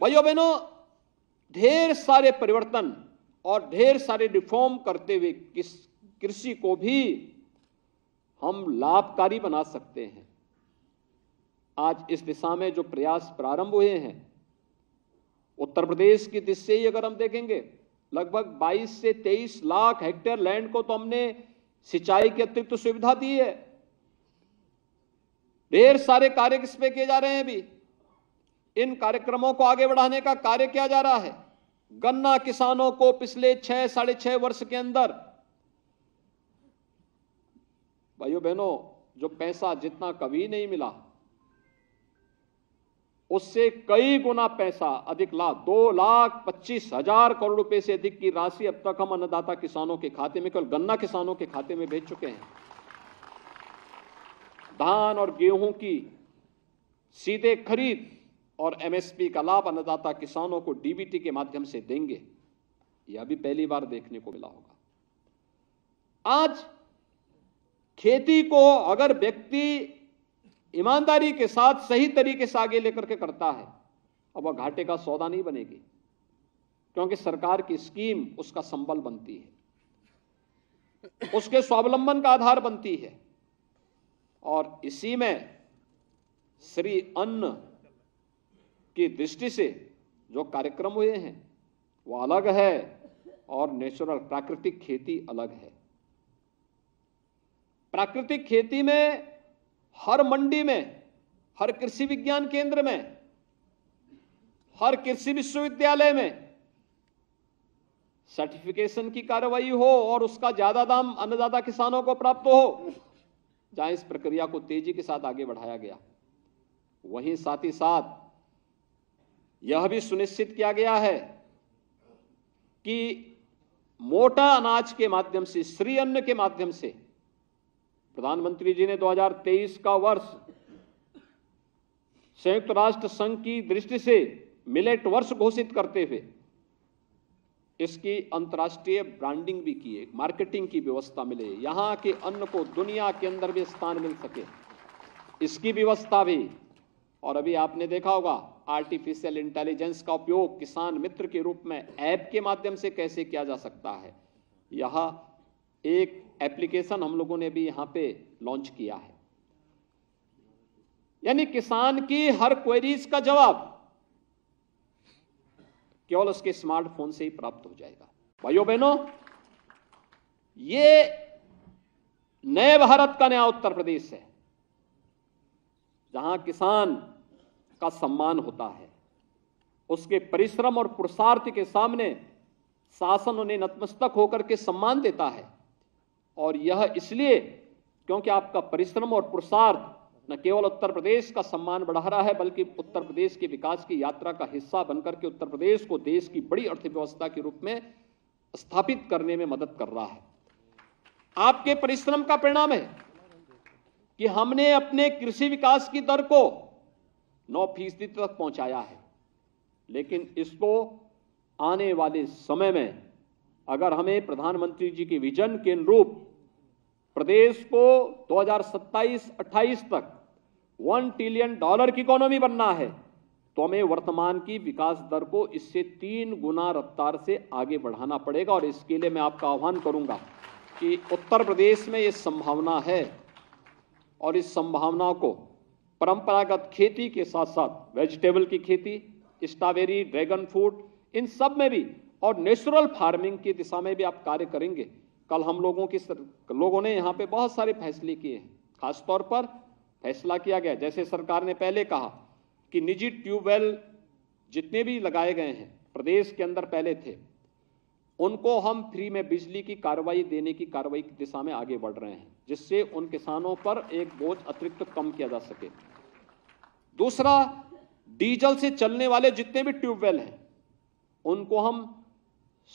भाइयों बहनों, ढेर सारे परिवर्तन और ढेर सारे रिफॉर्म करते हुए कृषि को भी हम लाभकारी बना सकते हैं। आज इस दिशा में जो प्रयास प्रारंभ हुए हैं, उत्तर प्रदेश की दृष्टि से ही अगर हम देखेंगे, लगभग 22 से 23 लाख हेक्टेयर लैंड को तो हमने सिंचाई की अतिरिक्त सुविधा दी है। ढेर सारे कार्य इस पे किए जा रहे हैं। अभी इन कार्यक्रमों को आगे बढ़ाने का कार्य किया जा रहा है। गन्ना किसानों को पिछले 6-6.5 वर्ष के अंदर, भाइयों बहनों, जो पैसा जितना कभी नहीं मिला उससे कई गुना पैसा अधिक लाभ 2,25,000 करोड़ रुपए से अधिक की राशि अब तक हम अन्नदाता किसानों के खाते में, केवल गन्ना किसानों के खाते में भेज चुके हैं। धान और गेहूं की सीधे खरीद और एमएसपी का लाभ अन्नदाता किसानों को डीबीटी के माध्यम से देंगे। यह भी पहली बार देखने को मिला होगा। आज खेती को अगर व्यक्ति ईमानदारी के साथ सही तरीके से आगे लेकर के करता है, अब वह घाटे का सौदा नहीं बनेगी, क्योंकि सरकार की स्कीम उसका संबल बनती है, उसके स्वावलंबन का आधार बनती है। और इसी में श्री अन्न की दृष्टि से जो कार्यक्रम हुए हैं वो अलग है और नेचुरल प्राकृतिक खेती अलग है। प्राकृतिक खेती में हर मंडी में, हर कृषि विज्ञान केंद्र में, हर कृषि विश्वविद्यालय में सर्टिफिकेशन की कार्रवाई हो और उसका ज्यादा दाम अन्नदाता किसानों को प्राप्त हो। जहां इस प्रक्रिया को तेजी के साथ आगे बढ़ाया गया, वहीं साथ ही साथ यह भी सुनिश्चित किया गया है कि मोटा अनाज के माध्यम से, श्री अन्न के माध्यम से, प्रधानमंत्री जी ने 2023 का वर्ष संयुक्त राष्ट्र संघ की दृष्टि से मिलेट वर्ष घोषित करते हुए इसकी अंतर्राष्ट्रीय ब्रांडिंग भी की है, मार्केटिंग की व्यवस्था मिले, यहां के अन्न को दुनिया के अंदर भी स्थान मिल सके, इसकी व्यवस्था भी। और अभी आपने देखा होगा आर्टिफिशियल इंटेलिजेंस का उपयोग किसान मित्र के रूप में ऐप के माध्यम से कैसे किया जा सकता है। यह एक एप्लीकेशन हम लोगों ने भी यहां पे लॉन्च किया है, यानी किसान की हर क्वेरीज का जवाब केवल उसके स्मार्टफोन से ही प्राप्त हो जाएगा। भाइयों बहनों, ये नए भारत का नया उत्तर प्रदेश है, जहां किसान का सम्मान होता है, उसके परिश्रम और पुरुषार्थ के सामने शासन उन्हें नतमस्तक होकर के सम्मान देता है। और यह इसलिए क्योंकि आपका परिश्रम और पुरुषार्थ न केवल उत्तर प्रदेश का सम्मान बढ़ा रहा है, बल्कि उत्तर प्रदेश के विकास की यात्रा का हिस्सा बनकर के उत्तर प्रदेश को देश की बड़ी अर्थव्यवस्था के रूप में स्थापित करने में मदद कर रहा है। आपके परिश्रम का परिणाम है कि हमने अपने कृषि विकास की दर को 9% तक पहुंचाया है, लेकिन इसको आने वाले समय में अगर हमें प्रधानमंत्री जी के विजन के अनुरूप प्रदेश को 2027-28 तक $1 ट्रिलियन की इकोनॉमी बनना है, तो हमें वर्तमान की विकास दर को इससे 3 गुना रफ्तार से आगे बढ़ाना पड़ेगा। और इसके लिए मैं आपका आह्वान करूंगा कि उत्तर प्रदेश में ये संभावना है और इस संभावना को परंपरागत खेती के साथ साथ वेजिटेबल की खेती, स्ट्रॉबेरी, ड्रैगन फ्रूट, इन सब में भी, और नेचुरल फार्मिंग की दिशा में भी आप कार्य करेंगे। कल हम लोगों ने यहाँ पे बहुत सारे फैसले किए हैं। खासतौर पर फैसला किया गया, जैसे सरकार ने पहले कहा कि निजी ट्यूबवेल जितने भी लगाए गए हैं प्रदेश के अंदर पहले थे, उनको हम फ्री में बिजली की कार्रवाई देने की कार्रवाई की दिशा में आगे बढ़ रहे हैं, जिससे उन किसानों पर एक बोझ अतिरिक्त कम किया जा सके। दूसरा, डीजल से चलने वाले जितने भी ट्यूबवेल हैं उनको हम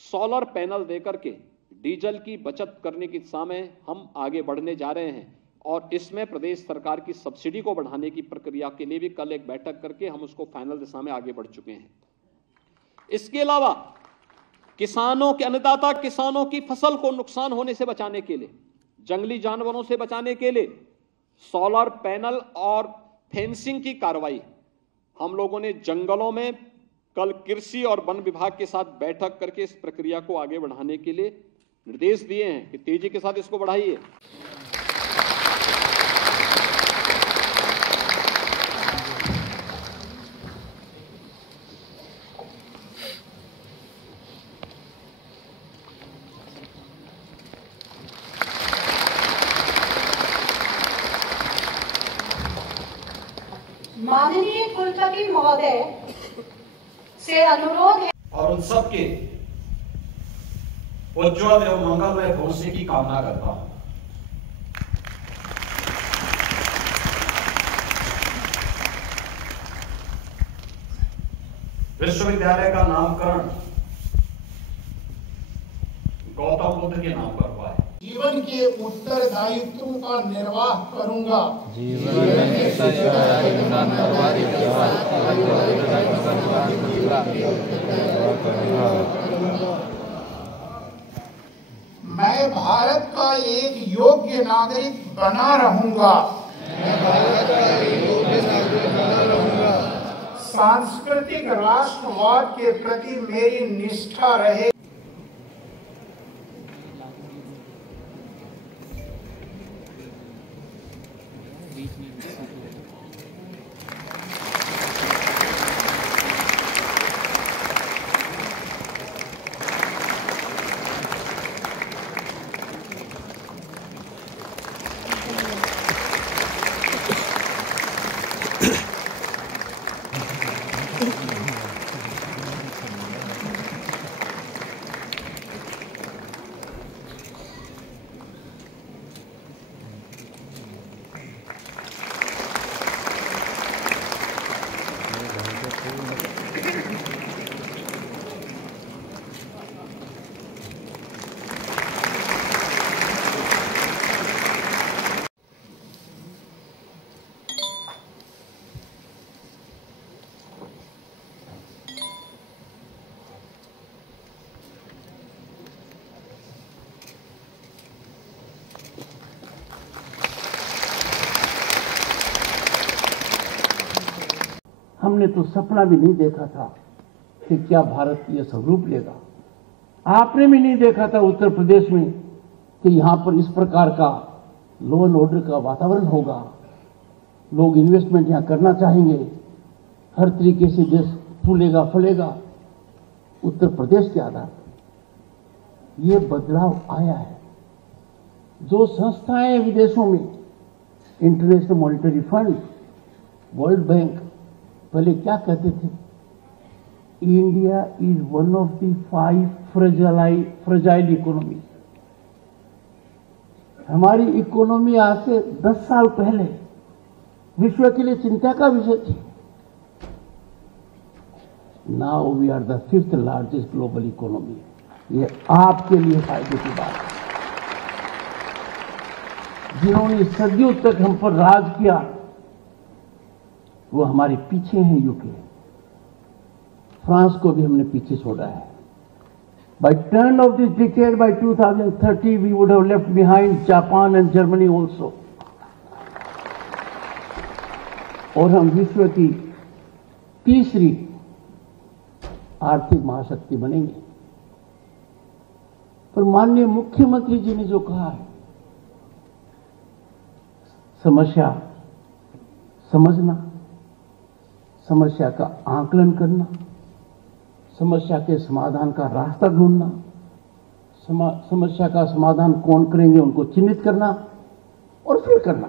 सोलर पैनल देकर के डीजल की बचत करने की दिशा में हम आगे बढ़ने जा रहे हैं। और इसमें प्रदेश सरकार की सब्सिडी को बढ़ाने की प्रक्रिया के लिए भी कल एक बैठक करके हम उसको फाइनल दिशा में आगे बढ़ चुके हैं। इसके अलावा किसानों के, अन्नदाता किसानों की फसल को नुकसान होने से बचाने के लिए, जंगली जानवरों से बचाने के लिए सोलर पैनल और फेंसिंग की कार्रवाई हम लोगों ने जंगलों में कल कृषि और वन विभाग के साथ बैठक करके इस प्रक्रिया को आगे बढ़ाने के लिए निर्देश दिए हैं कि तेजी के साथ इसको बढ़ाइए। माननीय कुलपति महोदय से अनुरोध है और उन सबके उज्ज्वल एवं मंगलमय भविष्य की कामना करता हूं। विश्वविद्यालय का नामकरण गौतम बुद्ध के नाम पर हुआ है। जीवन के उत्तरदायित्वों का निर्वाह करूंगा। मैं भारत का एक योग्य नागरिक बना रहूंगा। सांस्कृतिक राष्ट्रवाद के प्रति मेरी निष्ठा रहे। हमने तो सपना भी नहीं देखा था कि क्या भारत ये स्वरूप लेगा। आपने भी नहीं देखा था उत्तर प्रदेश में कि यहां पर इस प्रकार का लॉ एंड ऑर्डर का वातावरण होगा। लोग इन्वेस्टमेंट यहां करना चाहेंगे, हर तरीके से देश फूलेगा फलेगा। उत्तर प्रदेश के आधार पर ये बदलाव आया है। जो संस्थाएं विदेशों में, international monetary fund, world bank, पहले क्या कहते थे, India is one of the 5 fragile economy. हमारी इकोनॉमी आज से 10 साल पहले विश्व के लिए चिंता का विषय थी। Now we are the 5th largest global economy. ये आपके लिए फायदे की बात है। जिन्होंने सदियों तक हम पर राज किया वो हमारे पीछे हैं। यूके, फ्रांस को भी हमने पीछे छोड़ा है। By turn of this decade, by 2030 we would have left behind Japan and Germany also. और हम विश्व की तीसरी आर्थिक महाशक्ति बनेंगे। पर माननीय मुख्यमंत्री जी ने जो कहा है, समस्या समझना, समस्या का आकलन करना, समस्या के समाधान का रास्ता ढूंढना, समस्या का समाधान कौन करेंगे उनको चिन्हित करना और फिर करना।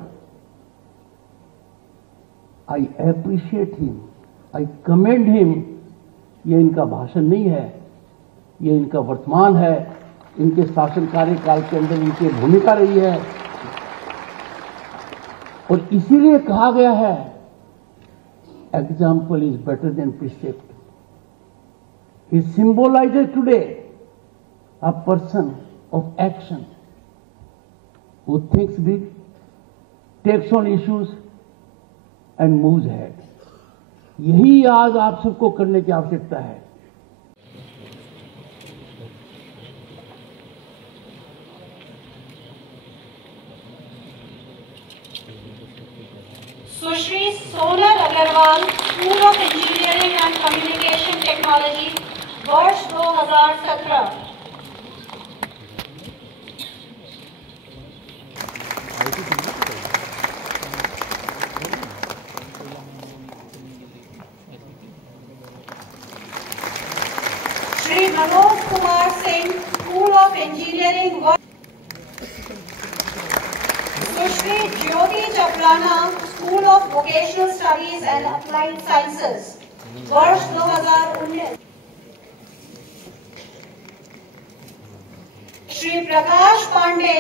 I appreciate him, I commend him. ये इनका भाषण नहीं है, ये इनका वर्तमान है, इनके शासन कार्यकाल के अंदर इनकी भूमिका रही है। और इसीलिए कहा गया है, example is better than precept. He symbolizes today a person of action who thinks big, takes on issues and moves ahead. यही आज आप सबको करने की आवश्यकता है। Sushri Sonal Agarwal, school of engineering engineering and communication technology वर्ष 2017। Shri Manoj Kumar Singh, school of engineering वर्ष। Sushri Jyoti Chaplana, school of vocational studies and applied sciences वर्ष 2019। Shri Prakash Pandey,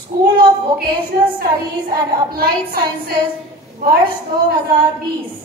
school of vocational studies and applied sciences वर्ष 2020।